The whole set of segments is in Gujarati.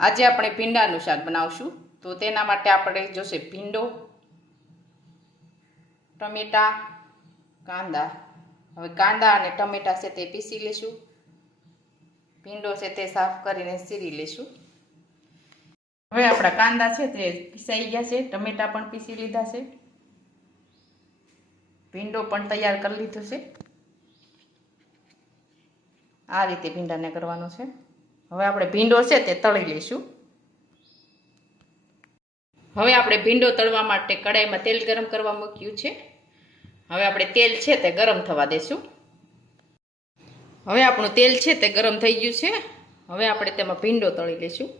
આજે આપણે ભીંડાનું શાક બનાવશું. તો તેના માટે આપણે જોશે ભીંડો, ટમેટા, કાંદા. હવે કાંદા અને ટમેટા છે તે પીસી લેશું. ભીંડો છે તે સાફ કરીને ચીરી લેશું. હવે આપણા કાંદા છે તે પીસાઈ ગયા છે, ટમેટા પણ પીસી લીધા છે, ભીંડો પણ તૈયાર કરી લીધો છે. આ રીતે ભીંડાને કરવાનો છે. હવે આપણે ભીંડો છે તે તળી લઈશું. હવે આપણે ભીંડો તળવા માટે કડાઈમાં તેલ ગરમ કરવા મૂક્યું છે. હવે આપણે તેલ છે તે ગરમ થવા દેશું. હવે આપણું તેલ છે તે ગરમ થઈ ગયું છે. હવે આપણે તેમાં ભીંડો તળી લઈશું.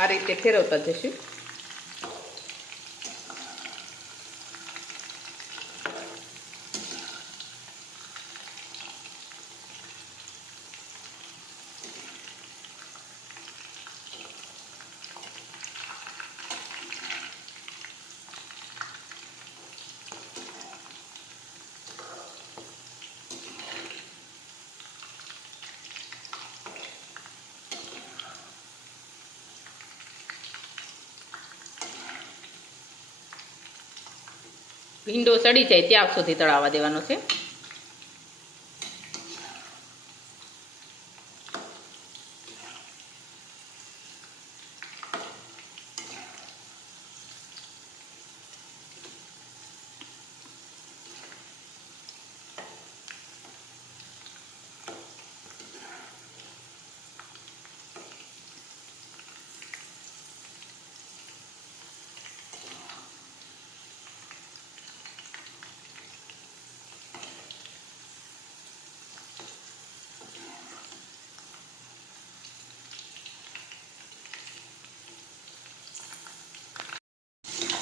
આ રીતે ફેરવતા જશું. ભીંડો સડી જાય ત્યાં સુધી તળાવવા દેવાનો છે.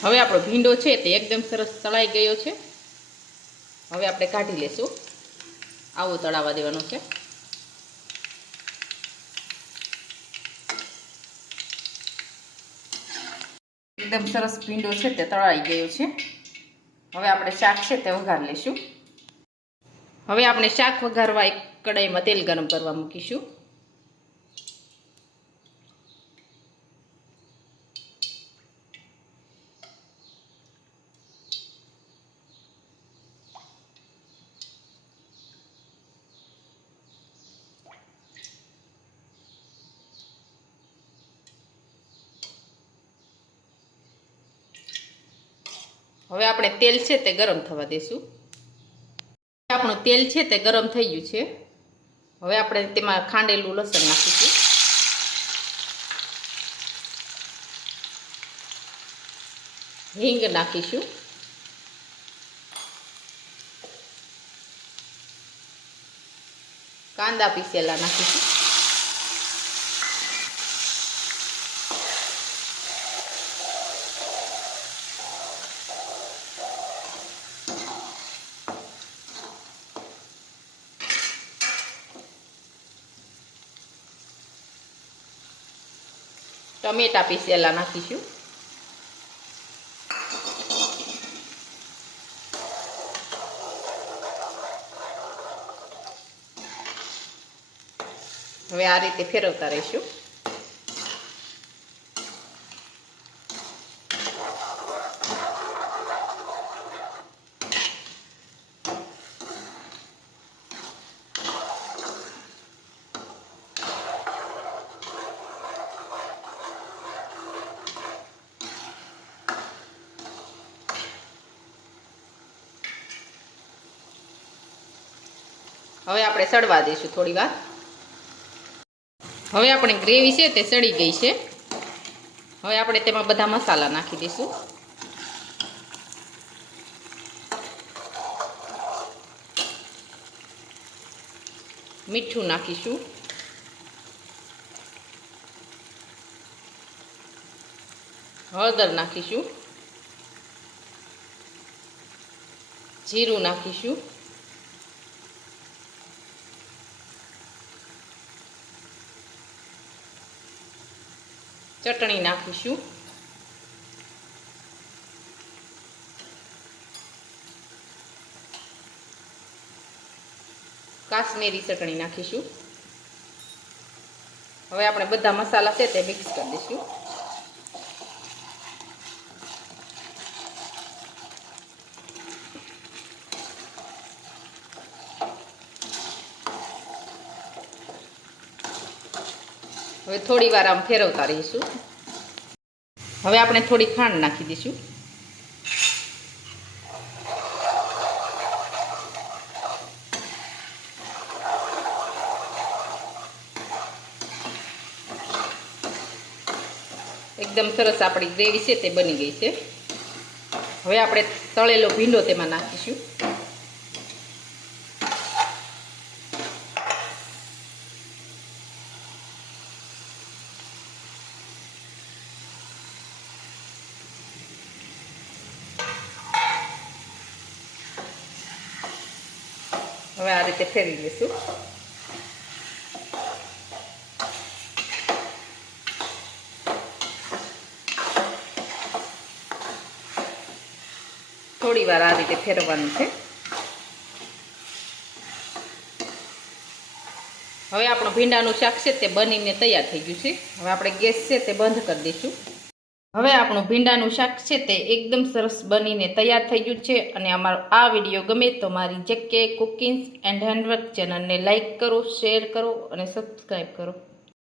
હવે આપણો ભીંડો છે તે એકદમ સરસ તળાઈ ગયો છે. હવે આપણે કાઢી લેશું. આવો તળાવવા દેવાનો છે. એકદમ સરસ ભીંડો છે તે તળાઈ ગયો છે. હવે આપણે શાક છે તે વઘાર લઈશું. હવે આપણે શાક વઘારવા એક કડાઈમાં તેલ ગરમ કરવા મૂકીશું. હવે આપણે તેલ છે તે ગરમ થવા દેશું. આપણું તેલ છે તે ગરમ થઈ ગયું છે. હવે આપણે તેમાં ખાંડેલું લસણ નાખીશું. હિંગ નાખીશું. કાંદા પીસેલા નાખીશું. ટમેટા પીસેલા નાખીશું. હવે આ રીતે ફેરવતા રહીશું. હવે આપણે સડવા દઈશું થોડી વાર. હવે આપણે ગ્રેવી છે તે સડી ગઈ છે. હવે આપણે તેમાં બધા મસાલા નાખી દઈશું. મીઠું નાખીશું. હળદર નાખીશું. જીરું નાખીશું. ચટણી નાખીશું. કાશ્મીરી ચટણી નાખીશું. હવે આપણે બધા મસાલા છે તે મિક્સ કરી દઈશું. હવે થોડી વાર આમ ફેરવતા રહીશું. હવે આપણે થોડી ખાંડ નાખી દઈશું. એકદમ સરસ આપણી ગ્રેવી છે તે બની ગઈ છે. હવે આપણે તળેલો ભીંડો તેમાં નાખીશું. હવે આ રીતે ફેરવી લઈશું. થોડી વાર આ રીતે ફેરવવાનું છે. હવે આપણું ભીંડાનું શાક છે તે બનીને તૈયાર થઈ ગયું છે. હવે આપણે ગેસ છે તે બંધ કરી દઈશું. હવે આપણું ભીંડાનું શાક છે તે એકદમ સરસ બનીને તૈયાર થઈ ગયું છે. અને અમારો આ વિડીયો ગમે તો મારી જેકે કુકિંગ્સ એન્ડ હેન્ડવર્ક ચેનલને લાઈક કરો, શેર કરો અને સબસ્ક્રાઈબ કરો.